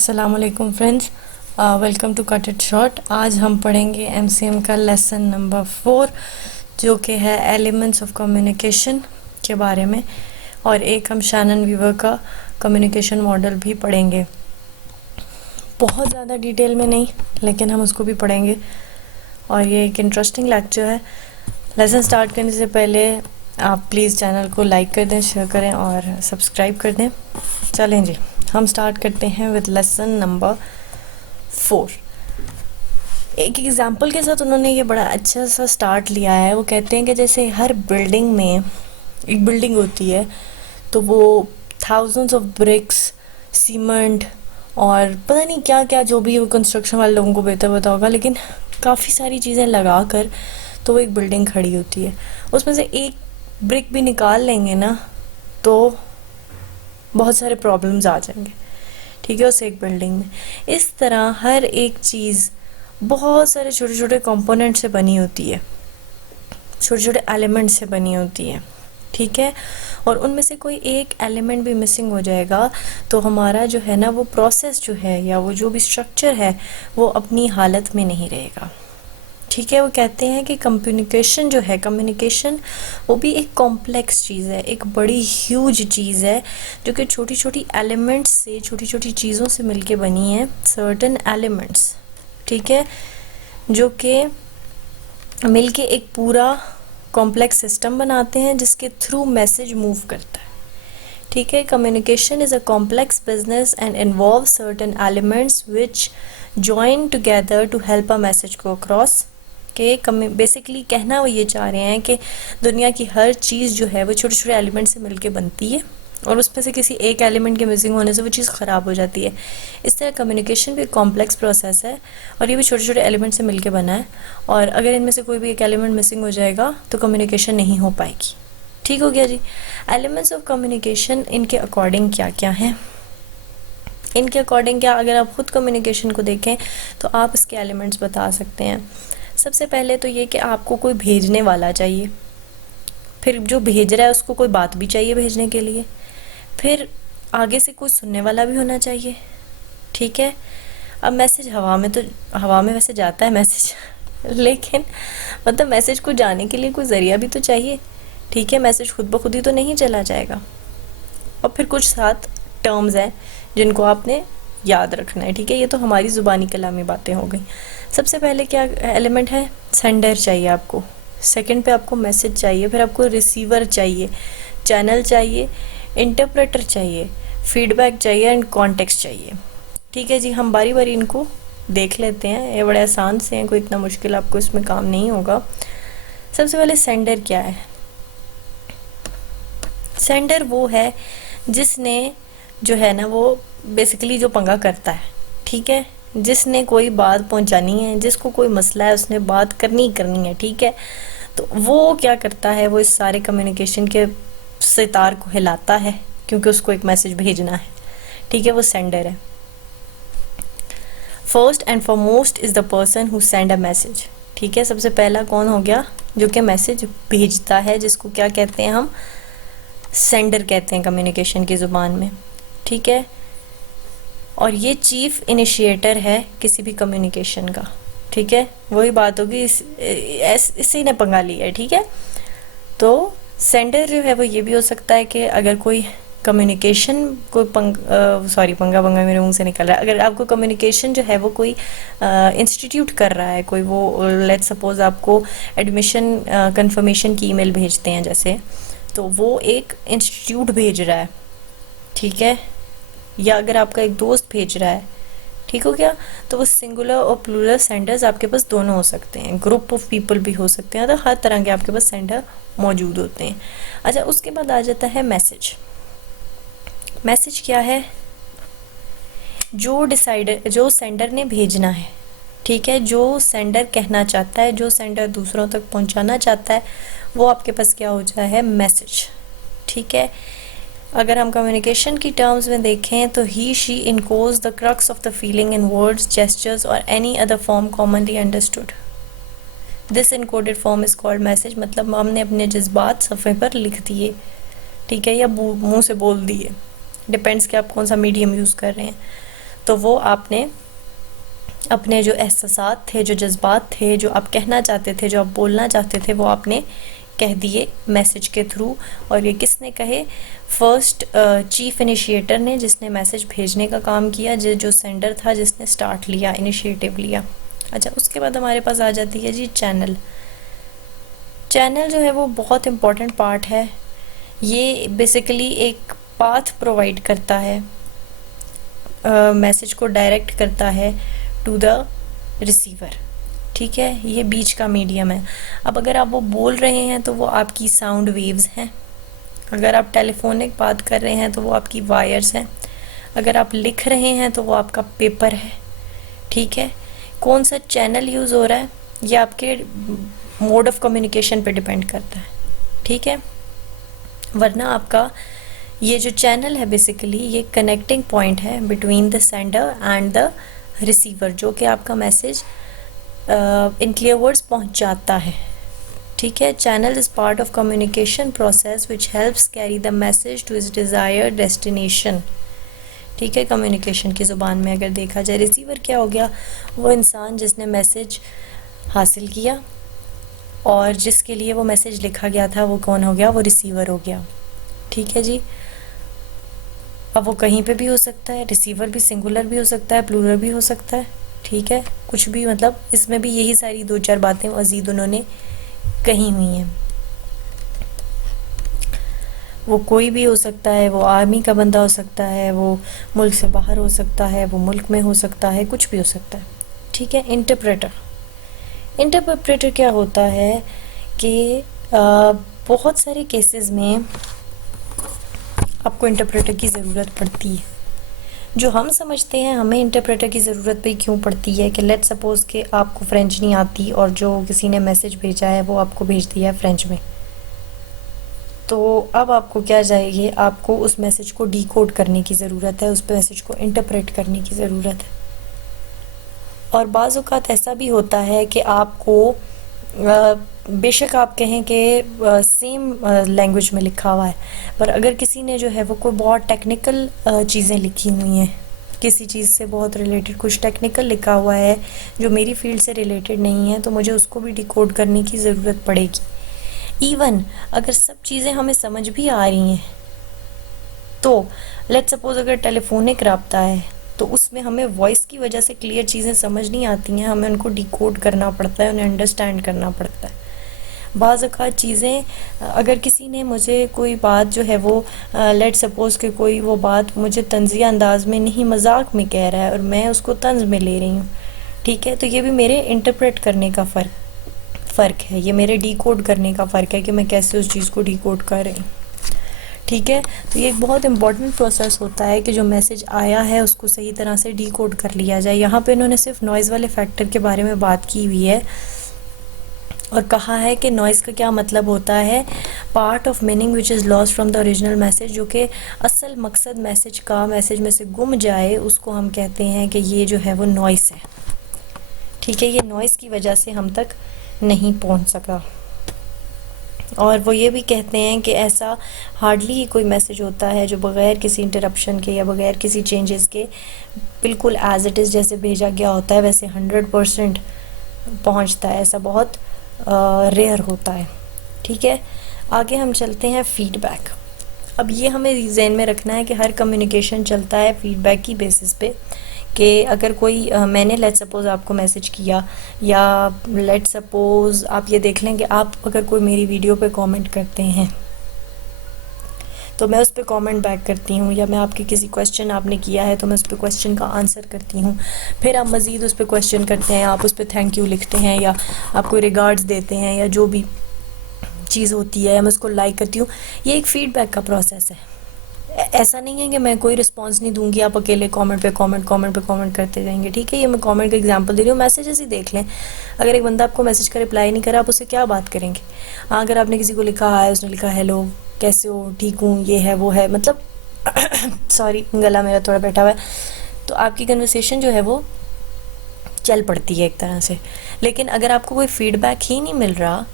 अस्सलाम वालेकुम friends, welcome to cut it short. आज हम पढ़ेंगे एमसीएम का लेसन नंबर 4 जो कि है एलिमेंट्स ऑफ कम्युनिकेशन के बारे में, और एक हम शैनन वीवर का कम्युनिकेशन मॉडल भी पढ़ेंगे। बहुत ज़्यादा डिटेल में नहीं, लेकिन हम उसको भी पढ़ेंगे और ये एक इंटरेस्टिंग लेक्चर है। लेसन स्टार्ट करने से पहले आप प्लीज़ चैनल को लाइक कर दें, शेयर करें और सब्सक्राइब कर दें। चलें जी, हम स्टार्ट करते हैं विद लेसन नंबर 4। एक एग्जाम्पल के साथ उन्होंने ये बड़ा अच्छा सा स्टार्ट लिया है। वो कहते हैं कि जैसे हर बिल्डिंग में एक बिल्डिंग होती है, तो वो थाउजेंड्स ऑफ ब्रिक्स, सीमेंट और पता नहीं क्या क्या, जो भी वो कंस्ट्रक्शन वाले लोगों को बेहतर पता होगा, लेकिन काफ़ी सारी चीज़ें लगा कर तो वो एक बिल्डिंग खड़ी होती है। उसमें से एक ब्रिक भी निकाल लेंगे ना तो बहुत सारे प्रॉब्लम्स आ जाएंगे, ठीक है, उस एक बिल्डिंग में। इस तरह हर एक चीज़ बहुत सारे छोटे छोटे कंपोनेंट से बनी होती है, छोटे छोटे एलिमेंट से बनी होती है, ठीक है। और उनमें से कोई एक एलिमेंट भी मिसिंग हो जाएगा तो हमारा जो है ना वो प्रोसेस जो है या वो जो भी स्ट्रक्चर है वो अपनी हालत में नहीं रहेगा, ठीक है। वो कहते हैं कि कम्युनिकेशन जो है, कम्युनिकेशन वो भी एक कॉम्प्लेक्स चीज़ है, एक बड़ी ह्यूज चीज़ है जो कि छोटी छोटी एलिमेंट्स से, छोटी छोटी चीज़ों से मिलके बनी है, सर्टेन एलिमेंट्स, ठीक है, जो कि मिलके एक पूरा कॉम्प्लेक्स सिस्टम बनाते हैं जिसके थ्रू मैसेज मूव करता है, ठीक है। Communication is a complex business and involve certain elements which join together to help a message को अक्रॉस। के बेसिकली कहना वो ये चाह रहे हैं कि दुनिया की हर चीज़ जो है वो छोटे छोटे एलिमेंट से मिलके बनती है और उसमें से किसी एक एलिमेंट के मिसिंग होने से वो चीज़ ख़राब हो जाती है। इस तरह कम्युनिकेशन भी एक कॉम्प्लेक्स प्रोसेस है और ये भी छोटे छोटे एलिमेंट से मिलके बना है, और अगर इनमें से कोई भी एक एलिमेंट मिसिंग हो जाएगा तो कम्युनिकेशन नहीं हो पाएगी, ठीक हो गया जी। एलिमेंट्स ऑफ कम्युनिकेशन इनके अकॉर्डिंग क्या क्या हैं, इनके अकॉर्डिंग क्या, अगर आप खुद कम्युनिकेशन को देखें तो आप इसके एलिमेंट्स बता सकते हैं। सबसे पहले तो ये कि आपको कोई भेजने वाला चाहिए, फिर जो भेज रहा है उसको कोई बात भी चाहिए भेजने के लिए, फिर आगे से कोई सुनने वाला भी होना चाहिए, ठीक है। अब मैसेज हवा में, तो हवा में वैसे जाता है मैसेज लेकिन मतलब मैसेज को जाने के लिए कोई ज़रिया भी तो चाहिए, ठीक है। मैसेज खुद ब खुद ही तो नहीं चला जाएगा। और फिर कुछ साथ टर्म्स हैं जिनको आपने याद रखना है, ठीक है। ये तो हमारी ज़ुबानी कलामी बातें हो गई। सबसे पहले क्या एलिमेंट है, सेंडर चाहिए आपको, सेकंड पे आपको मैसेज चाहिए, फिर आपको रिसीवर चाहिए, चैनल चाहिए, इंटरप्रेटर चाहिए, फीडबैक चाहिए एंड कॉन्टेक्स्ट चाहिए, ठीक है जी। हम बारी बारी इनको देख लेते हैं, ये बड़े आसान से हैं, कोई इतना मुश्किल आपको इसमें काम नहीं होगा। सबसे पहले सेंडर क्या है। सेंडर वो है जिसने जो है ना वो बेसिकली जो पंगा करता है, ठीक है, जिसने कोई बात पहुंचानी है, जिसको कोई मसला है उसने बात करनी है, ठीक है। तो वो क्या करता है, वो इस सारे कम्युनिकेशन के सितार को हिलाता है क्योंकि उसको एक मैसेज भेजना है, ठीक है, वो सेंडर है। First and foremost is the person who send a message, ठीक है। सबसे पहला कौन हो गया, जो कि मैसेज भेजता है, जिसको क्या कहते हैं हम, सेंडर कहते हैं कम्युनिकेशन की ज़ुबान में, ठीक है। और ये चीफ इनिशिएटर है किसी भी कम्युनिकेशन का, ठीक है। वही बात होगी, इसी ने पंगा लिया है, ठीक है। तो सेंडर जो है वो ये भी हो सकता है कि अगर कोई कम्युनिकेशन कोई पंगा मेरे मुंह से निकल रहा है, अगर आपको कम्युनिकेशन जो है वो कोई इंस्टीट्यूट कर रहा है, कोई वो लेट्स सपोज आपको एडमिशन कंफर्मेशन की ईमेल भेजते हैं जैसे, तो वो एक इंस्टीट्यूट भेज रहा है, ठीक है, या अगर आपका एक दोस्त भेज रहा है, ठीक हो गया। तो वो सिंगुलर और प्लूरल सेंडर्स आपके पास दोनों हो सकते हैं, ग्रुप ऑफ पीपल भी हो सकते हैं, तो हर तरह के आपके पास सेंडर मौजूद होते हैं। अच्छा, उसके बाद आ जाता है मैसेज। मैसेज क्या है, जो सेंडर ने भेजना है, ठीक है, जो सेंडर कहना चाहता है, जो सेंडर दूसरों तक पहुंचाना चाहता है, वो आपके पास क्या हो जाता है, मैसेज, ठीक है। अगर हम कम्युनिकेशन की टर्म्स में देखें तो ही she encodes the crux of the feeling in words, gestures or any other form commonly understood. This encoded form is called message. मतलब हमने अपने जज्बात सफ़े पर लिख दिए, ठीक है, या मुंह से बोल दिए, डिपेंड्स कि आप कौन सा मीडियम यूज़ कर रहे हैं। तो वो आपने अपने जो एहसासात थे, जो जज्बात थे, जो आप कहना चाहते थे, जो आप बोलना चाहते थे, वो आपने कह दिए मैसेज के थ्रू। और ये किसने कहे? फर्स्ट चीफ इनिशिएटर ने, जिसने मैसेज भेजने का काम किया, जो सेंडर था, जिसने स्टार्ट लिया, इनिशिएटिव लिया। अच्छा, उसके बाद हमारे पास आ जाती है जी चैनल। चैनल जो है वो बहुत इम्पॉर्टेंट पार्ट है। ये बेसिकली एक पाथ प्रोवाइड करता है, मैसेज को डायरेक्ट करता है टू द रिसीवर। ठीक है, ये बीच का मीडियम है। अब अगर आप वो बोल रहे हैं तो वो आपकी साउंड वेव्स हैं, अगर आप टेलीफोनिक बात कर रहे हैं तो वो आपकी वायर्स हैं, अगर आप लिख रहे हैं तो वो आपका पेपर है। ठीक है, कौन सा चैनल यूज़ हो रहा है ये आपके मोड ऑफ कम्युनिकेशन पे डिपेंड करता है। ठीक है, वरना आपका ये जो चैनल है बेसिकली ये कनेक्टिंग पॉइंट है between the sender and the receiver, जो कि आपका मैसेज इन क्लियर वर्ड्स पहुंचाता है। ठीक है, channel is part of communication process which helps carry the message two is desired destination. ठीक है, कम्युनिकेशन की ज़ुबान में अगर देखा जाए, रिसीवर क्या हो गया? वो इंसान जिसने मैसेज हासिल किया और जिसके लिए वो मैसेज लिखा गया था, वो कौन हो गया? वो रिसीवर हो गया। ठीक है जी, अब वो कहीं पे भी हो सकता है, रिसीवर भी सिंगुलर भी हो सकता है, प्लूरल भी हो सकता है। ठीक है, कुछ भी, मतलब इसमें भी यही सारी दो चार बातें मज़ीद उन्होंने कही हुई हैं। वो कोई भी हो सकता है, वो आर्मी का बंदा हो सकता है, वो मुल्क से बाहर हो सकता है, वो मुल्क में हो सकता है, कुछ भी हो सकता है। ठीक है, इंटरप्रेटर। इंटरप्रेटर क्या होता है कि बहुत सारे केसेस में आपको इंटरप्रेटर की ज़रूरत पड़ती है। जो हम समझते हैं हमें इंटरप्रेटर की ज़रूरत भी क्यों पड़ती है कि लेट्स सपोज़ कि आपको फ़्रेंच नहीं आती और जो किसी ने मैसेज भेजा है वो आपको भेज दिया है फ़्रेंच में, तो अब आपको क्या चाहिए? आपको उस मैसेज को डिकोड करने की ज़रूरत है, उस मैसेज को इंटरप्रेट करने की ज़रूरत है। और बाज़ औक़ात ऐसा भी होता है कि आपको बेशक आप कहें कि सेम लैंग्वेज में लिखा हुआ है, पर अगर किसी ने जो है वो कोई बहुत टेक्निकल चीज़ें लिखी हुई हैं, किसी चीज़ से बहुत रिलेटेड कुछ टेक्निकल लिखा हुआ है जो मेरी फील्ड से रिलेटेड नहीं है, तो मुझे उसको भी डिकोड करने की ज़रूरत पड़ेगी। इवन अगर सब चीज़ें हमें समझ भी आ रही हैं, तो लेट्स सपोज़ अगर टेलीफोनिक रब्ता है तो उसमें हमें वॉइस की वजह से क्लियर चीज़ें समझ नहीं आती हैं, हमें उनको डिकोड करना पड़ता है, उन्हें अंडरस्टैंड करना पड़ता है। बाज़ औक़ात चीज़ें, अगर किसी ने मुझे कोई बात जो है वो लेट्स सपोज़ कि कोई वो बात मुझे तंज़िया अंदाज में नहीं, मजाक में कह रहा है और मैं उसको तंज़ में ले रही हूँ। ठीक है, तो ये भी मेरे इंटरप्रेट करने का फ़र्क है, ये मेरे डिकोड करने का फ़र्क है कि मैं कैसे उस चीज़ को डिकोड कर रही हूँ। ठीक है, तो ये एक बहुत इम्पॉर्टेंट प्रोसेस होता है कि जो मैसेज आया है उसको सही तरह से डिकोड कर लिया जाए। यहाँ पे इन्होंने सिर्फ नॉइज़ वाले फैक्टर के बारे में बात की हुई है और कहा है कि नॉइज़ का क्या मतलब होता है? Part of meaning which is lost from the original message, जो कि असल मकसद मैसेज का मैसेज में से गुम जाए, उसको हम कहते हैं कि ये जो है वो नॉइज़ है। ठीक है, ये नॉइज़ की वजह से हम तक नहीं पहुंच सका। और वो ये भी कहते हैं कि ऐसा हार्डली ही कोई मैसेज होता है जो बग़ैर किसी इंटरप्शन के या बग़ैर किसी चेंजेस के बिल्कुल एज़ इट इज़ जैसे भेजा गया होता है वैसे 100% पहुंचता है। ऐसा बहुत रेयर होता है। ठीक है, आगे हम चलते हैं फीडबैक। अब ये हमें ज़हन में रखना है कि हर कम्युनिकेशन चलता है फीडबैक की बेसिस पे, कि अगर कोई मैंने लेट्स सपोज़ आपको मैसेज किया, या लेट्स सपोज़ आप ये देख लें कि आप अगर कोई मेरी वीडियो पे कमेंट करते हैं तो मैं उस पर कमेंट बैक करती हूँ, या मैं आपके किसी क्वेश्चन आपने किया है तो मैं उस पर क्वेश्चन का आंसर करती हूँ, फिर आप मज़ीद उस पर क्वेश्चन करते हैं, आप उस पर थैंक यू लिखते हैं या आप कोई रिगार्ड्स देते हैं या जो भी चीज़ होती है, मैं उसको लाइक करती हूँ। ये एक फ़ीडबैक का प्रोसेस है। ऐसा नहीं है कि मैं कोई रिस्पांस नहीं दूंगी, आप अकेले कमेंट पे कमेंट करते जाएंगे। ठीक है, ये मैं कमेंट का एग्जांपल दे रही हूँ। मैसेजेस ही देख लें, अगर एक बंदा आपको मैसेज का रिप्लाई नहीं करा, आप उससे क्या बात करेंगे? हाँ, अगर आपने किसी को लिखा है, उसने लिखा हेलो, कैसे हो, ठीक हूँ, ये है वो है, मतलब सॉरी गला मेरा थोड़ा बैठा हुआ है, तो आपकी कन्वर्सेशन जो है वो चल पड़ती है एक तरह से। लेकिन अगर आपको कोई फीडबैक ही नहीं मिल रहा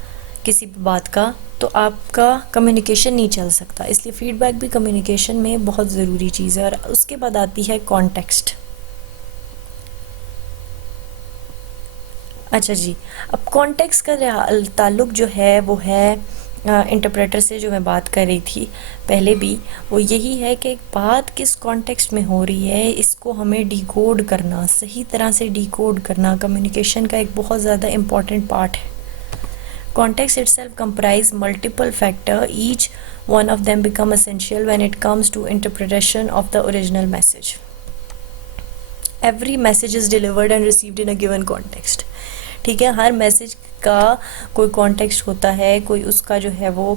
किसी बात का, तो आपका कम्युनिकेशन नहीं चल सकता। इसलिए फ़ीडबैक भी कम्युनिकेशन में बहुत ज़रूरी चीज़ है। और उसके बाद आती है कॉन्टेक्स्ट। अच्छा जी, अब कॉन्टेक्स्ट का ताल्लुक जो है वो है इंटरप्रेटर से, जो मैं बात कर रही थी पहले भी, वो यही है कि बात किस कॉन्टेक्स्ट में हो रही है, इसको हमें डिकोड करना, सही तरह से डिकोड करना कम्युनिकेशन का एक बहुत ज़्यादा इम्पॉर्टेंट पार्ट है। Context itself comprise multiple factor, each one of them become essential when it comes to interpretation of the original message. Every message is delivered and received in a given context. ठीक है, हर message का कोई context होता है, कोई उसका जो है वो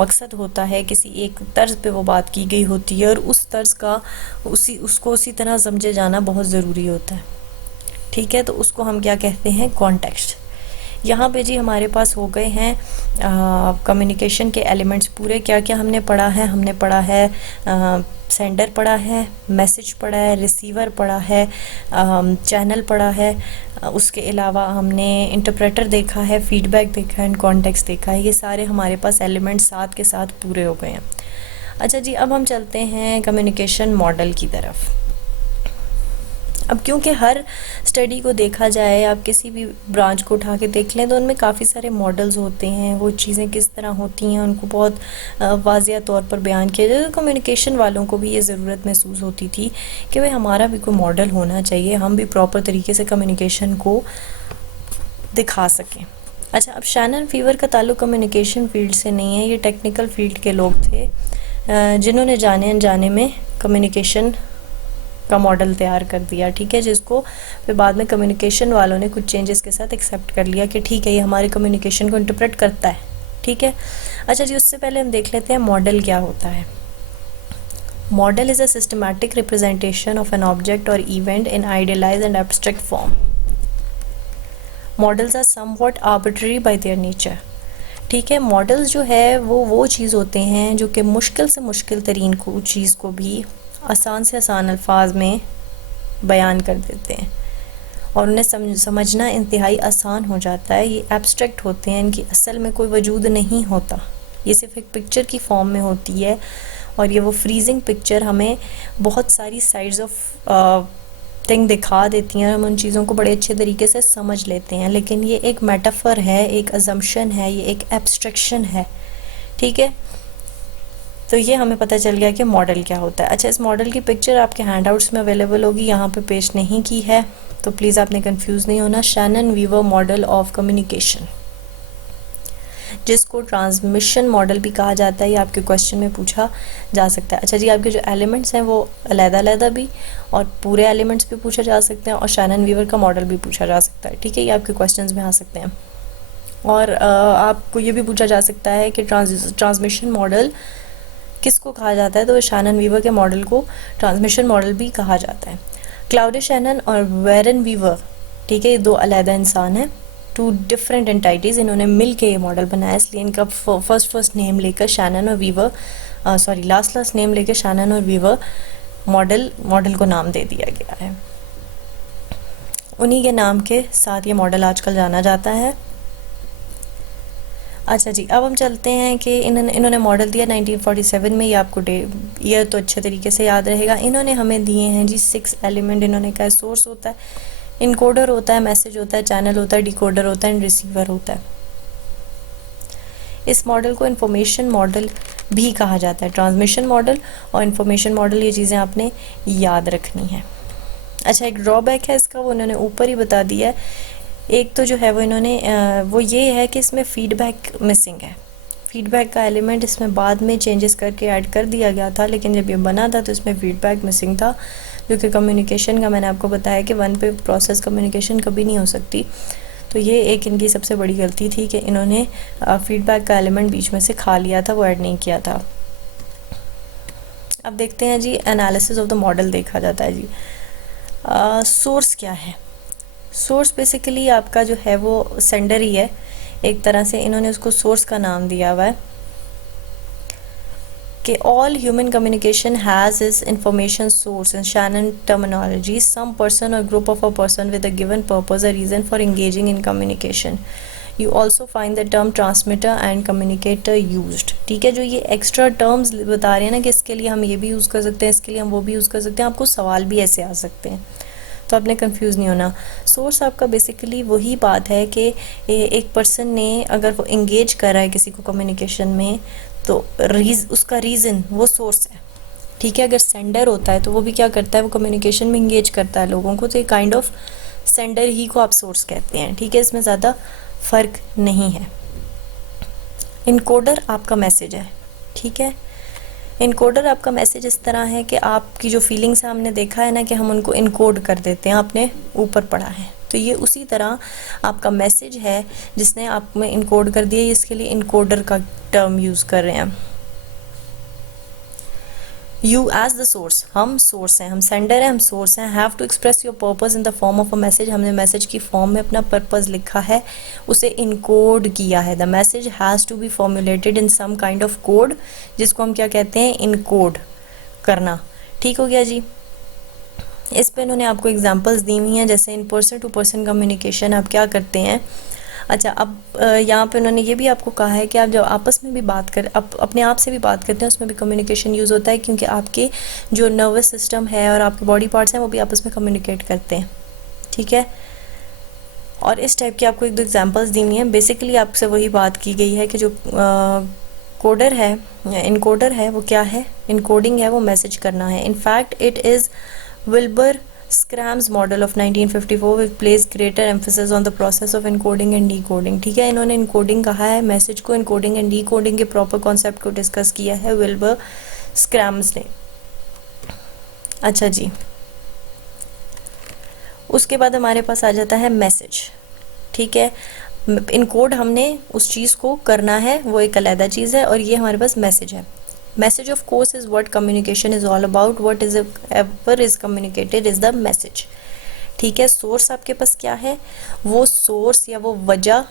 मकसद होता है, किसी एक तर्ज पे वो बात की गई होती है और उस तर्ज का उसको उसी तरह समझे जाना बहुत ज़रूरी होता है। ठीक है, तो उसको हम क्या कहते हैं, कॉन्टेक्स्ट। यहाँ पे जी हमारे पास हो गए हैं कम्युनिकेशन के एलिमेंट्स पूरे। क्या क्या हमने पढ़ा है, हमने पढ़ा है सेंडर पढ़ा है, मैसेज पढ़ा है, रिसीवर पढ़ा है, चैनल पढ़ा है, उसके अलावा हमने इंटरप्रेटर देखा है, फीडबैक देखा है, एंड कॉन्टेक्स्ट देखा है। ये सारे हमारे पास एलिमेंट्स साथ के साथ पूरे हो गए हैं। अच्छा जी, अब हम चलते हैं कम्युनिकेशन मॉडल की तरफ। अब क्योंकि हर स्टडी को देखा जाए, आप किसी भी ब्रांच को उठा के देख लें तो उनमें काफ़ी सारे मॉडल्स होते हैं, वो चीज़ें किस तरह होती हैं उनको बहुत वाज़िया तौर पर बयान किया जाए। तो कम्युनिकेशन वालों को भी ये ज़रूरत महसूस होती थी कि भाई हमारा भी कोई मॉडल होना चाहिए, हम भी प्रॉपर तरीके से कम्युनिकेशन को दिखा सकें। अच्छा, अब शैनन फीवर का ताल्लुक कम्युनिकेशन फील्ड से नहीं है, ये टेक्निकल फील्ड के लोग थे जिन्होंने जाने अनजाने में कम्युनिकेशन का मॉडल तैयार कर दिया। ठीक है, जिसको फिर बाद में कम्युनिकेशन वालों ने कुछ चेंजेस के साथ एक्सेप्ट कर लिया कि ठीक है ये हमारे कम्युनिकेशन को इंटरप्रेट करता है। ठीक है, अच्छा जी, उससे पहले हम देख लेते हैं मॉडल क्या होता है। Model is a systematic representation of an object or event in idealize and abstract form. Models are somewhat arbitrary by their nature. ठीक है, मॉडल्स जो है वो चीज़ होते हैं जो कि मुश्किल से मुश्किल तरीन को चीज़ को भी आसान से आसान अल्फाज में बयान कर देते हैं और उन्हें समझना इंतहाई आसान हो जाता है। ये एब्स्ट्रैक्ट होते हैं, इनकी असल में कोई वजूद नहीं होता, ये सिर्फ एक पिक्चर की फॉर्म में होती है और ये वो फ्रीजिंग पिक्चर हमें बहुत सारी साइड्स ऑफ थिंग दिखा देती हैं, हम उन चीज़ों को बड़े अच्छे तरीके से समझ लेते हैं। लेकिन ये एक मेटाफर है, एक अजम्पशन है, ये एक एब्स्ट्रैक्शन है। ठीक है, तो ये हमें पता चल गया कि मॉडल क्या होता है। अच्छा, इस मॉडल की पिक्चर आपके हैंडआउट्स में अवेलेबल होगी, यहाँ पे पेश नहीं की है, तो प्लीज़ आपने कंफ्यूज नहीं होना। Shannon Weaver model of communication, जिसको ट्रांसमिशन मॉडल भी कहा जाता है, ये आपके क्वेश्चन में पूछा जा सकता है। अच्छा जी, आपके जो एलिमेंट्स हैं वो अलग-अलग भी और पूरे एलिमेंट्स भी पूछे जा सकते हैं और शैनन वीवर का मॉडल भी पूछा जा सकता है। ठीक है, ये आपके क्वेश्चन में आ सकते हैं। और आपको ये भी पूछा जा सकता है कि ट्रांसमिशन मॉडल किसको कहा जाता है, तो शैनन वीवर के मॉडल को ट्रांसमिशन मॉडल भी कहा जाता है। क्लाउडिया शैनन और वेरन वीवर, ठीक है, ये दो अलग इंसान हैं, टू डिफरेंट एंटाइटीज़, इन्होंने मिल के ये मॉडल बनाया, इसलिए इनका फर्स्ट नेम लेकर शैनन और वीवर लास्ट नेम लेकर शैनन और वीवर मॉडल को नाम दे दिया गया है। उन्हीं के नाम के साथ ये मॉडल आजकल जाना जाता है। अच्छा जी, अब हम चलते हैं कि इन्होंने मॉडल दिया 1947 में, ये आपको ईयर तो अच्छे तरीके से याद रहेगा। इन्होंने हमें दिए हैं जी 6 एलिमेंट। इन्होंने कहा सोर्स होता है, इनकोडर होता है, मैसेज होता है, चैनल होता है, डिकोडर होता है एंड रिसीवर होता है। इस मॉडल को इन्फॉर्मेशन मॉडल भी कहा जाता है। ट्रांसमिशन मॉडल और इन्फॉर्मेशन मॉडल, ये चीज़ें आपने याद रखनी है। अच्छा, एक ड्रॉबैक है इसका, वो उन्होंने ऊपर ही बता दिया है। एक तो जो है वो इन्होंने वो ये है कि इसमें फ़ीडबैक मिसिंग है। फ़ीडबैक का एलिमेंट इसमें बाद में चेंजेस करके ऐड कर दिया गया था, लेकिन जब ये बना था तो इसमें फ़ीडबैक मिसिंग था, जो कि कम्युनिकेशन का मैंने आपको बताया कि वन पे प्रोसेस कम्युनिकेशन कभी नहीं हो सकती। तो ये एक इनकी सबसे बड़ी गलती थी कि इन्होंने फ़ीडबैक का एलिमेंट बीच में से खा लिया था, वो ऐड नहीं किया था। अब देखते हैं जी, एनालिसिस ऑफ द मॉडल देखा जाता है जी। सोर्स क्या है? सोर्स बेसिकली आपका जो है वो सेंडर ही है, एक तरह से इन्होंने उसको सोर्स का नाम दिया हुआ है कि all human communication has is information source in Shannon terminology some person or group of a person with a given purpose a reason for engaging in communication. You also find the term transmitter and communicator used. ठीक है, जो ये extra terms बता रहे हैं ना कि इसके लिए हम ये भी यूज़ कर सकते हैं, इसके लिए हम वो भी यूज़ कर सकते हैं, आपको सवाल भी ऐसे आ सकते हैं। तो आपने कंफ्यूज नहीं होना। सोर्स आपका बेसिकली वही बात है कि एक पर्सन ने अगर वो इंगेज कर रहा है किसी को कम्युनिकेशन में, तो उसका रीज़न वो सोर्स है। ठीक है, अगर सेंडर होता है तो वो भी क्या करता है, वो कम्युनिकेशन में इंगेज करता है लोगों को, तो ये काइंड ऑफ सेंडर ही को आप सोर्स कहते हैं। ठीक है, इसमें ज़्यादा फ़र्क नहीं है। इनकोडर आपका मैसेज है। ठीक है, इनकोडर आपका मैसेज इस तरह है कि आपकी जो फीलिंग्स है, हमने देखा है ना कि हम उनको इनकोड कर देते हैं, आपने ऊपर पढ़ा है, तो ये उसी तरह आपका मैसेज है जिसने आप में इनकोड कर दिया। इसके लिए इनकोडर का टर्म यूज़ कर रहे हैं। यू एज द सोर्स, हम सोर्स हैं, हम सेंडर हैं, हम सोर्स हैं। Have to express your purpose in the form of a message, हमने मैसेज की फॉर्म में अपना पर्पस लिखा है, उसे इनकोड किया है। The message has to be formulated in some kind of code, जिसको हम क्या कहते हैं, इनकोड करना। ठीक हो गया जी। इस पे इन्होंने आपको एग्जांपल्स दी हुई हैं, जैसे in person to person communication आप क्या करते हैं। अच्छा, अब यहाँ पे उन्होंने ये भी आपको कहा है कि आप जब आपस में भी बात कर, अपने आप से भी बात करते हैं, उसमें भी कम्युनिकेशन यूज़ होता है, क्योंकि आपके जो नर्वस सिस्टम है और आपके बॉडी पार्ट्स हैं वो भी आपस में कम्युनिकेट करते हैं। ठीक है, और इस टाइप की आपको एक दो एग्जांपल्स दी हुई हैं। बेसिकली आपसे वही बात की गई है कि जो कोडर है या इनकोडर है वो क्या है, इनकोडिंग है, वो मैसेज करना है। In fact it is Wilbur Schramm's model of 1954 which place greater emphasis on the process of encoding and decoding. ठीक है, इन्होंने इनकोडिंग कहा है, मैसेज को इनकोडिंग एंड डीकोडिंग के प्रॉपर कॉन्सेप्ट को डिस्कस किया है विल्बर स्क्रैम्स ने। अच्छा जी, उसके बाद हमारे पास आ जाता है मैसेज। ठीक है, इनकोड हमने उस चीज़ को करना है, वो एक अलग चीज़ है, और ये हमारे पास मैसेज है। Message of course is what communication is all about. What is ever is communicated is the message. ठीक है, सोर्स आपके पास क्या है, वो सोर्स या वो वजह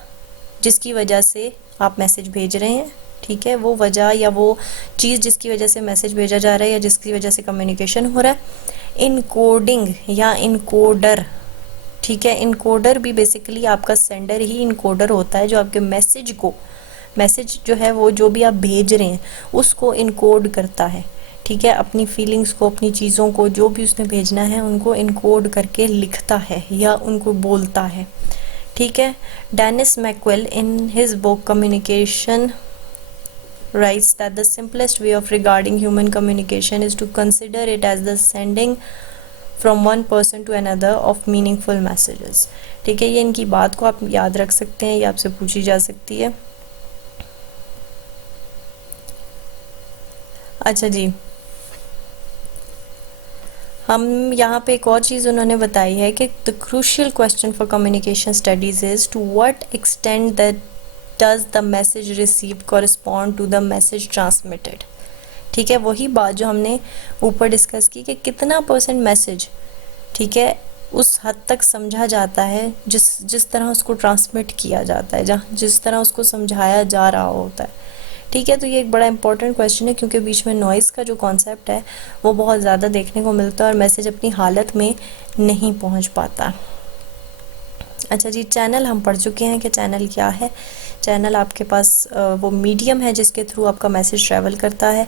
जिसकी वजह से आप मैसेज भेज रहे हैं। ठीक है, वो वजह या वो चीज़ जिसकी वजह से मैसेज भेजा जा रहा है या जिसकी वजह से कम्युनिकेशन हो रहा है। इनकोडिंग या इनकोडर, ठीक है, इनकोडर भी बेसिकली आपका सेंडर ही इनकोडर होता है, जो आपके मैसेज को, मैसेज जो है वो जो भी आप भेज रहे हैं उसको इनकोड करता है। ठीक है, अपनी फीलिंग्स को, अपनी चीज़ों को, जो भी उसने भेजना है उनको इनकोड करके लिखता है या उनको बोलता है। ठीक है, Denis McQuail in his book communication writes that the simplest way of regarding human communication is to consider it as the sending from one person to another of meaningful messages. ठीक है, ये इनकी बात को आप याद रख सकते हैं, ये आपसे पूछी जा सकती है। अच्छा जी, हम यहाँ पे एक और चीज़ उन्होंने बताई है कि the crucial question for communication studies is to what extent that does the message received correspond to the message transmitted. ठीक है, वही बात जो हमने ऊपर डिस्कस की कि कितना परसेंट मैसेज, ठीक है, उस हद तक समझा जाता है जिस तरह उसको ट्रांसमिट किया जाता है, जहाँ जिस तरह उसको समझाया जा रहा होता है। ठीक है, तो ये एक बड़ा इंपॉर्टेंट क्वेश्चन है, क्योंकि बीच में नॉइज़ का जो कॉन्सेप्ट है वो बहुत ज़्यादा देखने को मिलता है और मैसेज अपनी हालत में नहीं पहुंच पाता। अच्छा जी, चैनल हम पढ़ चुके हैं कि चैनल क्या है। चैनल आपके पास वो मीडियम है जिसके थ्रू आपका मैसेज ट्रैवल करता है।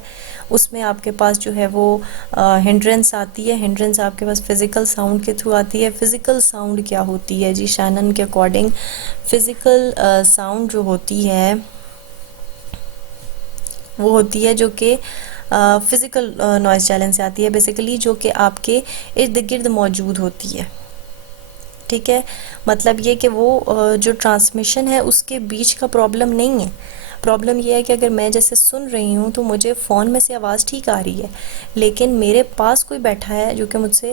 उसमें आपके पास जो है वो हिंड्रेंस आती है। हिंड्रेंस आपके पास फिज़िकल साउंड के थ्रू आती है। फ़िज़िकल साउंड क्या होती है जी? शैनन के अकॉर्डिंग फ़िज़िकल साउंड जो होती है वो होती है जो कि फ़िज़िकल नॉइज़ चैलेंज से आती है बेसिकली, जो कि आपके इर्द गिर्द मौजूद होती है। ठीक है, मतलब ये कि वो जो ट्रांसमिशन है उसके बीच का प्रॉब्लम नहीं है। प्रॉब्लम ये है कि अगर मैं जैसे सुन रही हूँ तो मुझे फ़ोन में से आवाज़ ठीक आ रही है, लेकिन मेरे पास कोई बैठा है जो कि मुझसे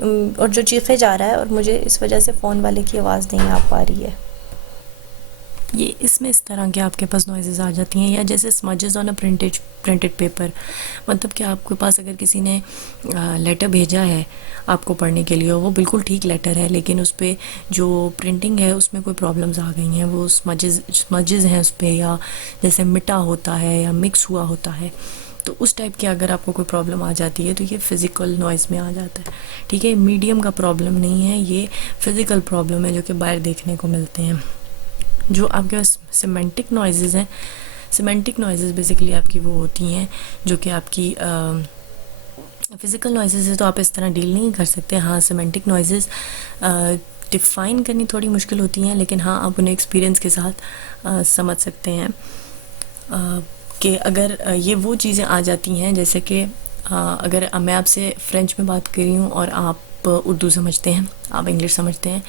और जो चीखे जा रहा है और मुझे इस वजह से फ़ोन वाले की आवाज़ नहीं आ पा रही है। ये इसमें इस तरह के आपके पास नॉइज़ेस आ जाती हैं, या जैसे smudges on a printed paper. मतलब कि आपके पास अगर किसी ने लेटर भेजा है आपको पढ़ने के लिए, वो बिल्कुल ठीक लेटर है, लेकिन उस पर जो प्रिंटिंग है उसमें कोई प्रॉब्लम्स आ गई हैं, वो स्मजेस हैं उस पर, या जैसे मिटा होता है या मिक्स हुआ होता है, तो उस टाइप की अगर आपको कोई प्रॉब्लम आ जाती है तो ये फ़िज़िकल नॉइज़ में आ जाता है। ठीक है, मीडियम का प्रॉब्लम नहीं है, ये फ़िज़िकल प्रॉब्लम है जो कि बाहर देखने को मिलते हैं। जो आपके पास सिमेंटिक नॉइज़ेस हैं, सिमेंटिक नॉइज़ेस बेसिकली आपकी वो होती हैं जो कि आपकी फिज़िकल नॉइज़ेज़ से तो आप इस तरह डील नहीं कर सकते। हाँ, सिमेंटिक नॉइज़ेज़ डिफ़ाइन करनी थोड़ी मुश्किल होती हैं, लेकिन हाँ, आप उन्हें एक्सपीरियंस के साथ समझ सकते हैं कि अगर ये वो चीज़ें आ जाती हैं, जैसे कि अगर मैं आपसे फ़्रेंच में बात कर रही हूँ और आप उर्दू समझते हैं, आप इंग्लिश समझते हैं,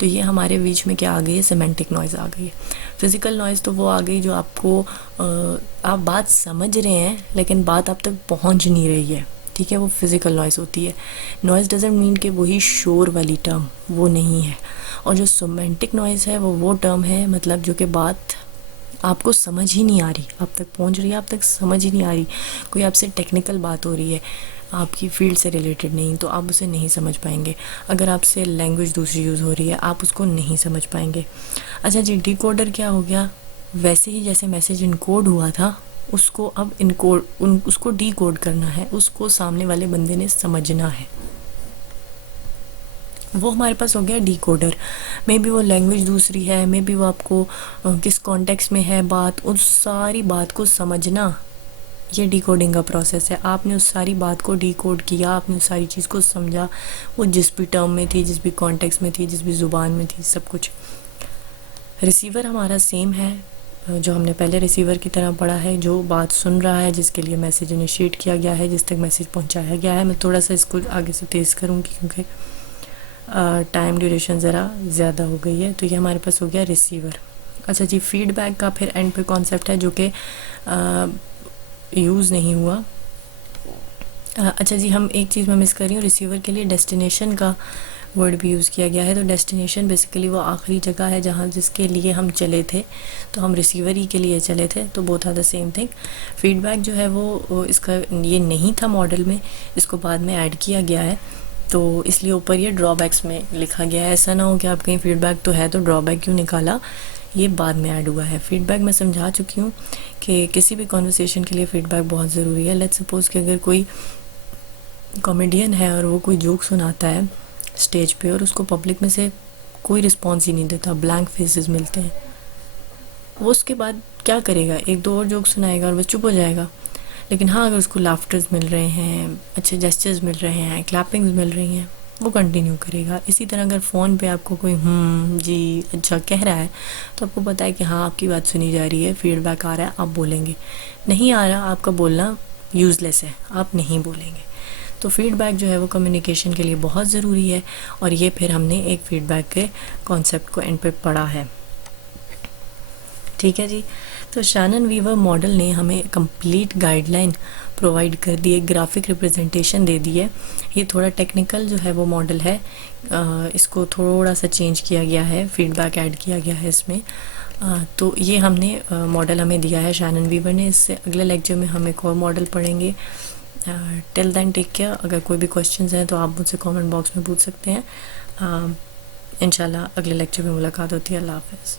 तो ये हमारे बीच में क्या आ गई है, सिमेंटिक नॉइज़ आ गई है। फिज़िकल नॉइज़ तो वो आ गई जो आपको आप बात समझ रहे हैं लेकिन बात आप तक पहुंच नहीं रही है, ठीक है, वो फिज़िकल नॉइज़ होती है। नॉइज़ डजंट मीन कि वही शोर वाली टर्म, वो नहीं है। और जो सिमेंटिक नॉइज़ है वो टर्म है, मतलब जो कि बात आपको समझ ही नहीं आ रही, आप तक पहुंच रही है, आप तक समझ ही नहीं आ रही। कोई आपसे टेक्निकल बात हो रही है, आपकी फील्ड से रिलेटेड नहीं, तो आप उसे नहीं समझ पाएंगे। अगर आपसे लैंग्वेज दूसरी यूज़ हो रही है, आप उसको नहीं समझ पाएंगे। अच्छा जी, डिकोडर क्या हो गया, वैसे ही जैसे मैसेज इनकोड हुआ था, उसको अब उसको डिकोड करना है, उसको सामने वाले बंदे ने समझना है, वो हमारे पास हो गया डिकोडर। मे बी वो लैंग्वेज दूसरी है, मे बी वो आपको किस कॉन्टेक्स्ट में है बात, उस सारी बात को समझना, ये डिकोडिंग का प्रोसेस है। आपने उस सारी बात को डिकोड किया, आपने उस सारी चीज़ को समझा, वो जिस भी टर्म में थी, जिस भी कॉन्टेक्स्ट में थी, जिस भी ज़ुबान में थी, सब कुछ। रिसीवर हमारा सेम है, जो हमने पहले रिसीवर की तरह पढ़ा है, जो बात सुन रहा है, जिसके लिए मैसेज इनिशिएट किया गया है, जिस तक मैसेज पहुंचाया गया है। मैं थोड़ा सा इसको आगे से तेज़ करूँगी क्योंकि टाइम ड्यूरेशन ज़रा ज़्यादा हो गई है। तो ये हमारे पास हो गया रिसीवर। अच्छा जी, फीडबैक का फिर एंड पे कॉन्सेप्ट है जो कि यूज़ नहीं हुआ। अच्छा जी, हम एक चीज़ मैं मिस कर रही हूँ, रिसीवर के लिए डेस्टिनेशन का वर्ड भी यूज़ किया गया है। तो डेस्टिनेशन बेसिकली वो आखिरी जगह है जहाँ जिसके लिए हम चले थे, तो हम रिसीवर ही के लिए चले थे, तो both are the same thing. Feedback जो है वो इसका ये नहीं था मॉडल में, इसको बाद में ऐड किया गया है, तो इसलिए ऊपर ये ड्रॉबैक्स में लिखा गया है। ऐसा ना हो कि आप कहीं फीडबैक तो है तो ड्रॉबैक क्यों निकाला, ये बाद में ऐड हुआ है। फीडबैक मैं समझा चुकी हूँ कि किसी भी कॉन्वर्सेशन के लिए फ़ीडबैक बहुत ज़रूरी है। लेट्स सपोज़ कि अगर कोई कॉमेडियन है और वो कोई जोक सुनाता है स्टेज पे और उसको पब्लिक में से कोई रिस्पॉन्स ही नहीं देता, ब्लैंक फेसेस मिलते हैं, वो उसके बाद क्या करेगा, एक दो और जोक सुनाएगा और बस चुप हो जाएगा। लेकिन हाँ, अगर उसको लाफ्टर्स मिल रहे हैं, अच्छे जेस्चर्स मिल रहे हैं, क्लैपिंग्स मिल रही हैं, वो कंटिन्यू करेगा। इसी तरह अगर फ़ोन पे आपको कोई जी अच्छा कह रहा है, तो आपको पता है कि हाँ, आपकी बात सुनी जा रही है, फीडबैक आ रहा है, आप बोलेंगे। नहीं आ रहा, आपका बोलना यूज़लेस है, आप नहीं बोलेंगे। तो फीडबैक जो है वो कम्युनिकेशन के लिए बहुत ज़रूरी है, और ये फिर हमने एक फ़ीडबैक के कॉन्सेप्ट को एंड पे पढ़ा है। ठीक है जी, तो शैनन वीवर मॉडल ने हमें कंप्लीट गाइडलाइन प्रोवाइड कर दी, एक ग्राफिक रिप्रेजेंटेशन दे दी है। ये थोड़ा टेक्निकल जो है वो मॉडल है, इसको थोड़ा सा चेंज किया गया है, फीडबैक ऐड किया गया है इसमें। तो ये हमने मॉडल हमें दिया है शैनन वीवर ने। इससे अगले लेक्चर में हम एक और मॉडल पढ़ेंगे। Till then take care. अगर कोई भी क्वेश्चंस हैं तो आप मुझसे कमेंट बॉक्स में पूछ सकते हैं। इंशाल्लाह अगले लेक्चर में मुलाकात होती है। अल्लाह हाफ़िज़।